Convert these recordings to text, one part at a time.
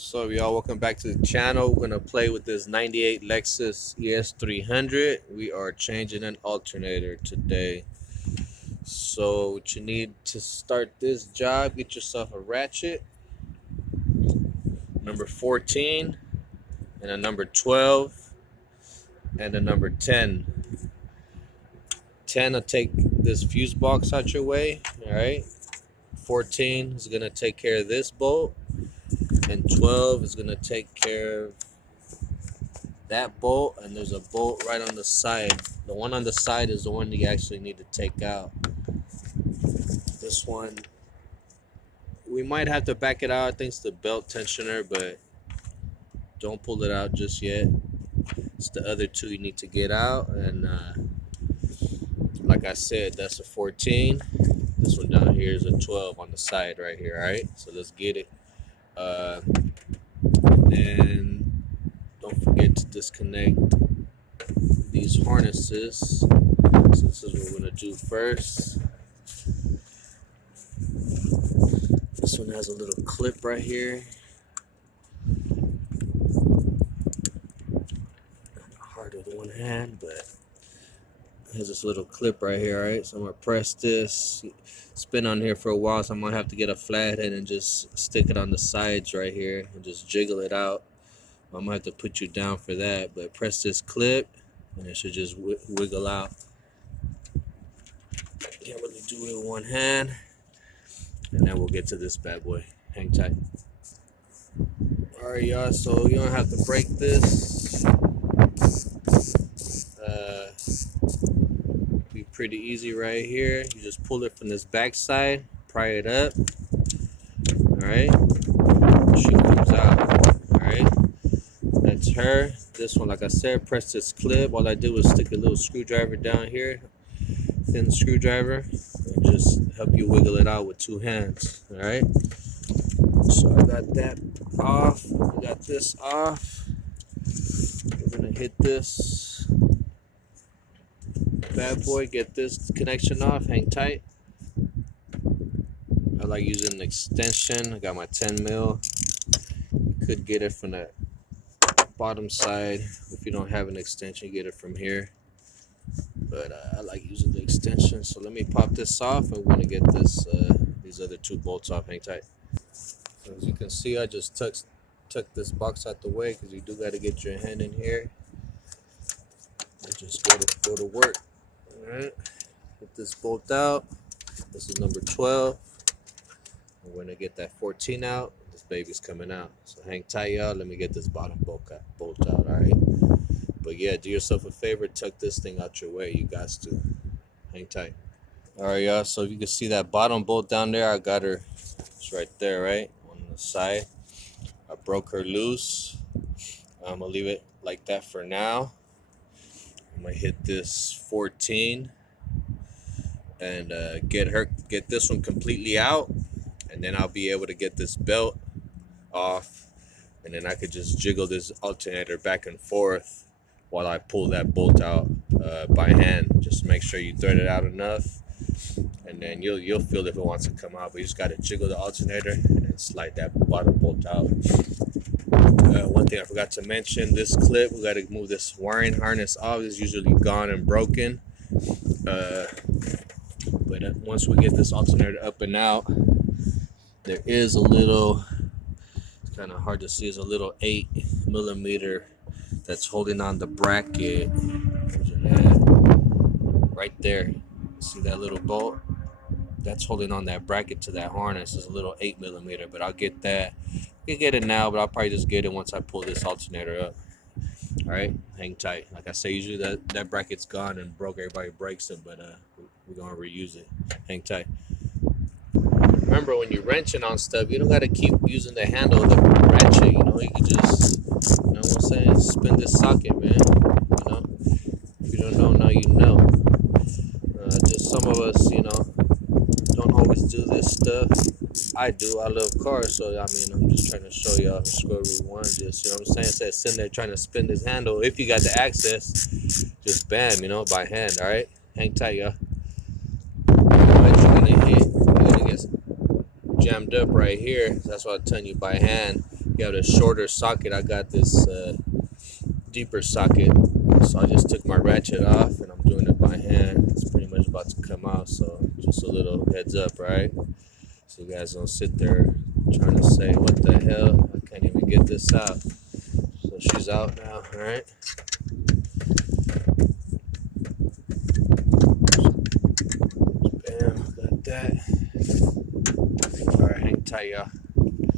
What's up, y'all? Welcome back to the channel. We're gonna play with this 98 Lexus ES300. We are changing an alternator today. So what you need to start this job, get yourself a ratchet, number 14, and a number 12, and a number 10. 10 will take this fuse box out your way, all right? 14 is gonna take care of this bolt, and 12 is gonna take care of that bolt, and there's a bolt right on the side. The one on the side is the one you actually need to take out. This one, we might have to back it out. I think it's the belt tensioner, but don't pull it out just yet. It's the other two you need to get out, and like I said, that's a 14. This one down here is a 12 on the side right here. All right, so let's get it. And don't forget to disconnect these harnesses. So this is what we're gonna do first. This one has a little clip right here. Hard with one hand, but it has this little clip right here. All right, so I'm gonna press this. It's been on here for a while, so I'm gonna have to get a flathead and just stick it on the sides right here and just jiggle it out. I'm gonna have to put you down for that, but press this clip and it should just wiggle out. Can't really do it with one hand, and then we'll get to this bad boy. Hang tight. All right, y'all, so you don't have to break this. Be pretty easy right here. You just pull it from this back side, pry it up. All right, she comes out. All right, that's her. This one, like I said, press this clip. All I did was stick a little screwdriver down here, thin screwdriver, and just help you wiggle it out with two hands. All right, so I got that off. I got this off. We're gonna hit this bad boy, get this connection off. Hang tight. I like using an extension. I got my 10 mil. You could get it from the bottom side. If you don't have an extension, you get it from here, but I like using the extension. So let me pop this off, and we're gonna get this these other two bolts off. Hang tight. So as you can see, I just tuck this box out the way, because you do got to get your hand in here and just go to work. All right, get this bolt out. This is number 12. We're gonna get that 14 out. This baby's coming out, so hang tight, y'all. Let me get this bottom bolt out. All right, but yeah, do yourself a favor, tuck this thing out your way. You guys to hang tight. All right, y'all, so you can see that bottom bolt down there. I got her. It's right there, right on the side. I broke her loose. I'm gonna leave it like that for now. I'm gonna hit this 14 and get this one completely out, and then I'll be able to get this belt off, and then I could just jiggle this alternator back and forth while I pull that bolt out by hand. Just make sure you thread it out enough, and then you'll feel if it wants to come out. But you just gotta jiggle the alternator and then slide that bottom bolt out. One thing I forgot to mention, this clip, we gotta move this wiring harness off. It's usually gone and broken. But once we get this alternator up and out, there is a little, it's kind of hard to see, it's a little 8mm that's holding on the bracket. Right there. See that little bolt? That's holding on that bracket to that harness. Is a little 8mm, but I'll get that. I can get it now, but I'll probably just get it once I pull this alternator up. All right, hang tight. Like I say, usually that bracket's gone and broke. Everybody breaks it, but we're gonna reuse it. Hang tight. Remember, when you're wrenching on stuff, you don't gotta keep using the handle of the ratchet. You know, you can just, you know what I'm saying, spin this socket, man. You know, if you don't know, now you know. Just some of us, you know, don't always do this stuff. I do. I love cars, so I mean, I'm just trying to show y'all square root one. Just, you know what I'm saying? Instead of sitting there trying to spin this handle, if you got the access, just bam, you know, by hand. All right, hang tight, y'all. What you're gonna hit, you're gonna get jammed up right here. That's why I'm telling you by hand. you have a shorter socket, I got this deeper socket. So I just took my ratchet off and I'm doing it by hand. It's pretty much about to come out, so just a little heads up, right? So you guys don't sit there trying to say, what the hell? I can't even get this out. So she's out now, all right? Bam, got that. All right, hang tight, y'all.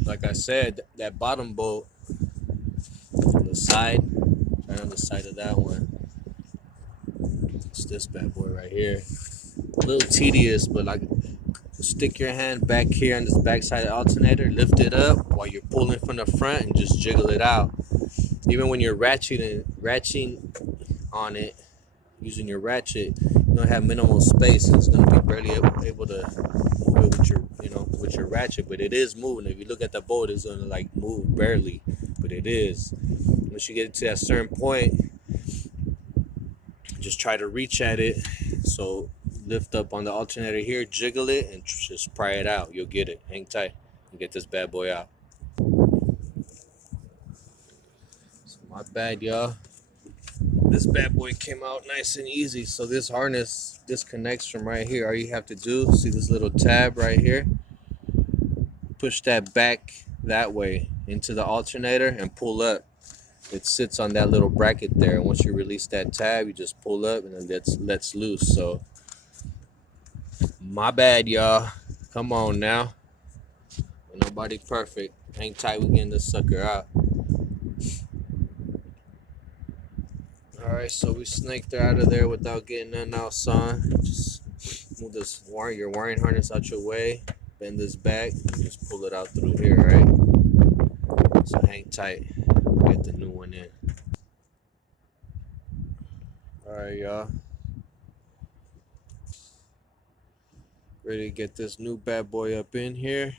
Like I said, that bottom bolt on the side, right on the side of that one, it's this bad boy right here. A little tedious, but like, stick your hand back here on this back side of the alternator, lift it up while you're pulling from the front and just jiggle it out. Even when you're ratcheting on it, using your ratchet, you don't have minimal space, and it's going to be barely able to move it with your, with your ratchet, but it is moving. If you look at the bolt, it's going to like move barely, but it is. Once you get to that certain point, just try to reach at it. So lift up on the alternator here, jiggle it, and just pry it out. You'll get it. Hang tight and get this bad boy out. So my bad, y'all. This bad boy came out nice and easy. So this harness disconnects from right here. All you have to do, see this little tab right here? Push that back that way into the alternator and pull up. It sits on that little bracket there. Once you release that tab, you just pull up and then lets loose. So my bad, y'all. Come on now. Nobody perfect. Hang tight, we getting this sucker out. Alright, so we snaked her out of there without getting nothing else on. Just move this your wiring harness out your way. Bend this back and just pull it out through here, right? So hang tight. Get the new one in. Alright, y'all. Ready to get this new bad boy up in here.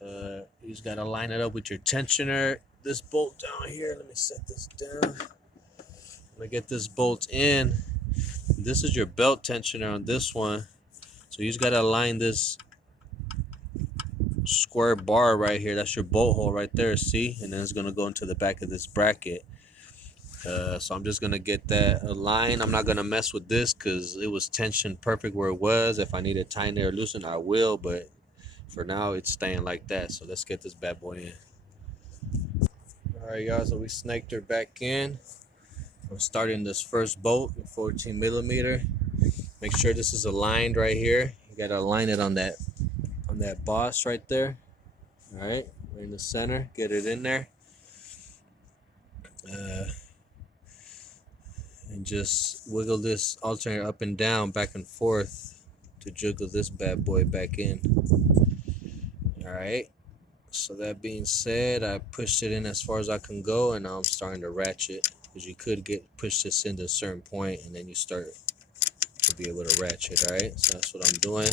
You just gotta line it up with your tensioner. This bolt down here, let me set this down. I'm gonna get this bolt in. This is your belt tensioner on this one. So you just gotta align this square bar right here. That's your bolt hole right there, see? And then it's gonna go into the back of this bracket. So I'm just gonna get that aligned. I'm not gonna mess with this because it was tensioned perfect where it was. If I need to tighten it or loosen, I will, but for now it's staying like that. So let's get this bad boy in. Alright, y'all, so we snaked her back in. I'm starting this first bolt in 14 millimeter. Make sure this is aligned right here. You gotta align it on that boss right there. Alright, right in the center. Get it in there. And just wiggle this alternator up and down, back and forth to jiggle this bad boy back in. Alright, so that being said, I pushed it in as far as I can go, and now I'm starting to ratchet, because you could push this into a certain point and then you start to be able to ratchet. Alright, so that's what I'm doing.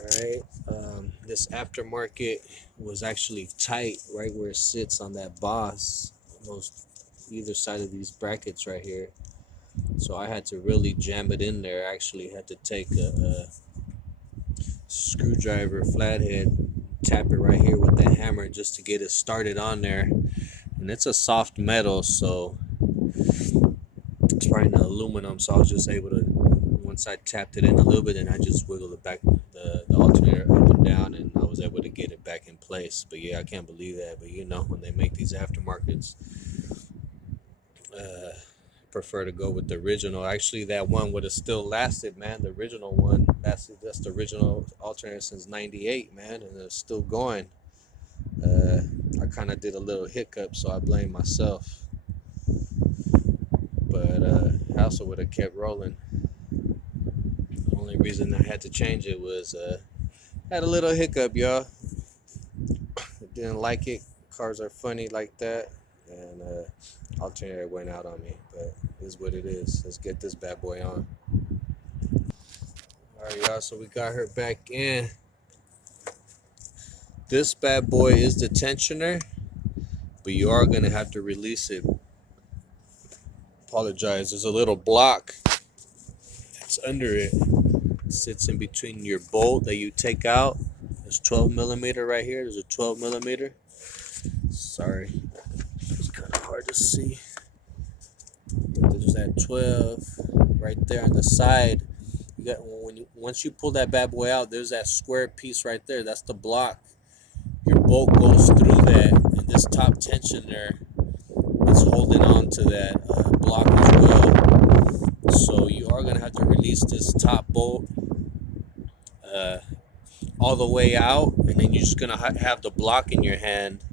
Alright, this aftermarket was actually tight right where it sits on that boss, either side of these brackets right here. So I had to really jam it in there. I actually had to take a screwdriver flathead, tap it right here with the hammer just to get it started on there. And it's a soft metal, so it's probably an aluminum, so I was just able to, once I tapped it in a little bit, and I just wiggled it back, the alternator up and down, and I was able to get it back in place. But yeah, I can't believe that. But when they make these aftermarkets, prefer to go with the original. Actually, that one would have still lasted, man. The original one lasted. That's the original alternator since '98, man, and it's still going. I kind of did a little hiccup, so I blame myself. But I also would have kept rolling. The only reason I had to change it was had a little hiccup, y'all. Didn't like it. Cars are funny like that. And alternator went out on me, but it is what it is. Let's get this bad boy on. Alright, y'all, so we got her back in. This bad boy is the tensioner, but you are going to have to release it. Apologize, there's a little block that's under it. It sits in between your bolt that you take out. There's 12 millimeter right here. There's a 12 millimeter. Sorry, it's kind of hard to see. But there's that 12 right there on the side. You got once you pull that bad boy out, there's that square piece right there. That's the block. Your bolt goes through that, and this top tension there is holding on to that block as well. So you are gonna have to release this top bolt uh, all the way out, and then you're just gonna have the block in your hand,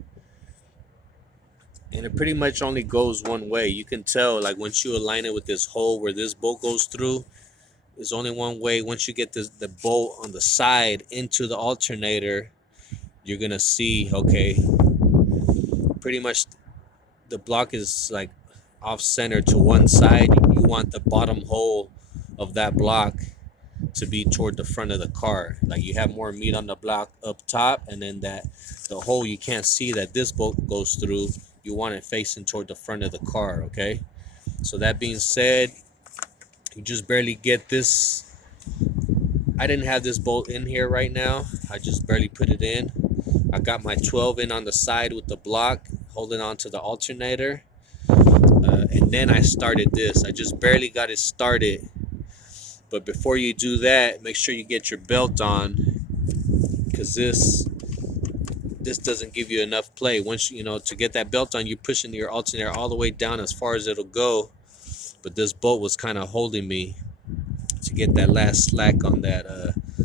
and it pretty much only goes one way. You can tell, like, once you align it with this hole where this bolt goes through, there's only one way. Once you get the bolt on the side into the alternator, you're gonna see, okay, pretty much the block is like off center to one side. You want the bottom hole of that block to be toward the front of the car. Like, you have more meat on the block up top, and then that the hole you can't see that this bolt goes through, you want it facing toward the front of the car. Okay, so that being said, you just barely get this. I didn't have this bolt in here right now. I just barely put it in. I got my 12 in on the side with the block holding on to the alternator, and then I started this. I just barely got it started. But before you do that, make sure you get your belt on, because this doesn't give you enough play. Once you know, to get that belt on, you're pushing your alternator all the way down as far as it'll go. But this bolt was kind of holding me to get that last slack on that,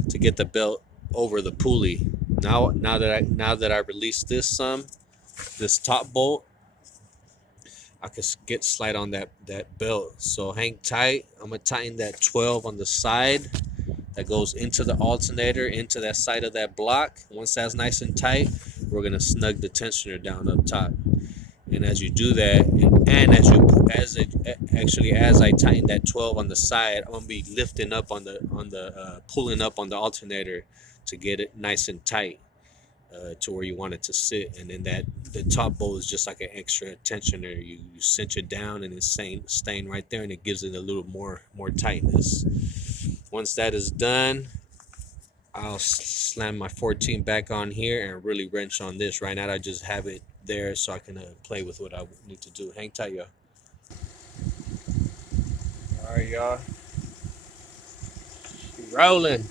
to get the belt over the pulley. Now that I released this top bolt, I could slide on that belt. So hang tight. I'm gonna tighten that 12 on the side that goes into the alternator, into that side of that block. Once that's nice and tight, we're gonna snug the tensioner down up top. And as you do that, as I tighten that 12 on the side, I'm gonna be lifting up on the pulling up on the alternator to get it nice and tight, to where you want it to sit. And then the top bolt is just like an extra tensioner. You cinch it down, and it's staying right there, and it gives it a little more tightness. Once that is done, I'll slam my 14 back on here and really wrench on this. Right now I just have it there so I can play with what I need to do. Hang tight, y'all. All right, y'all. Rolling.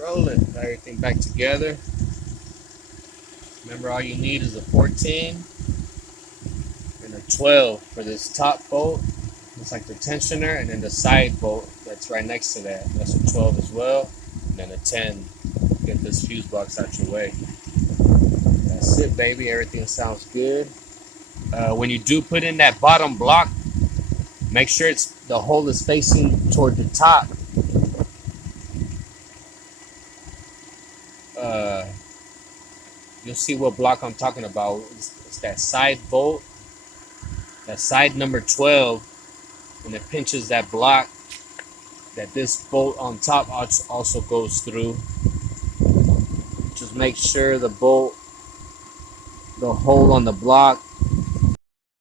Rolling. Got everything back together. Remember, all you need is a 14 and a 12 for this top bolt. It's like the tensioner, and then the side bolt that's right next to that. That's a 12 as well. And then a 10. Get this fuse box out your way. That's it, baby. Everything sounds good. When you do put in that bottom block, make sure the hole is facing toward the top. You'll see what block I'm talking about. It's that side bolt, that side number 12, and it pinches that block that this bolt on top also goes through. Just make sure the hole on the block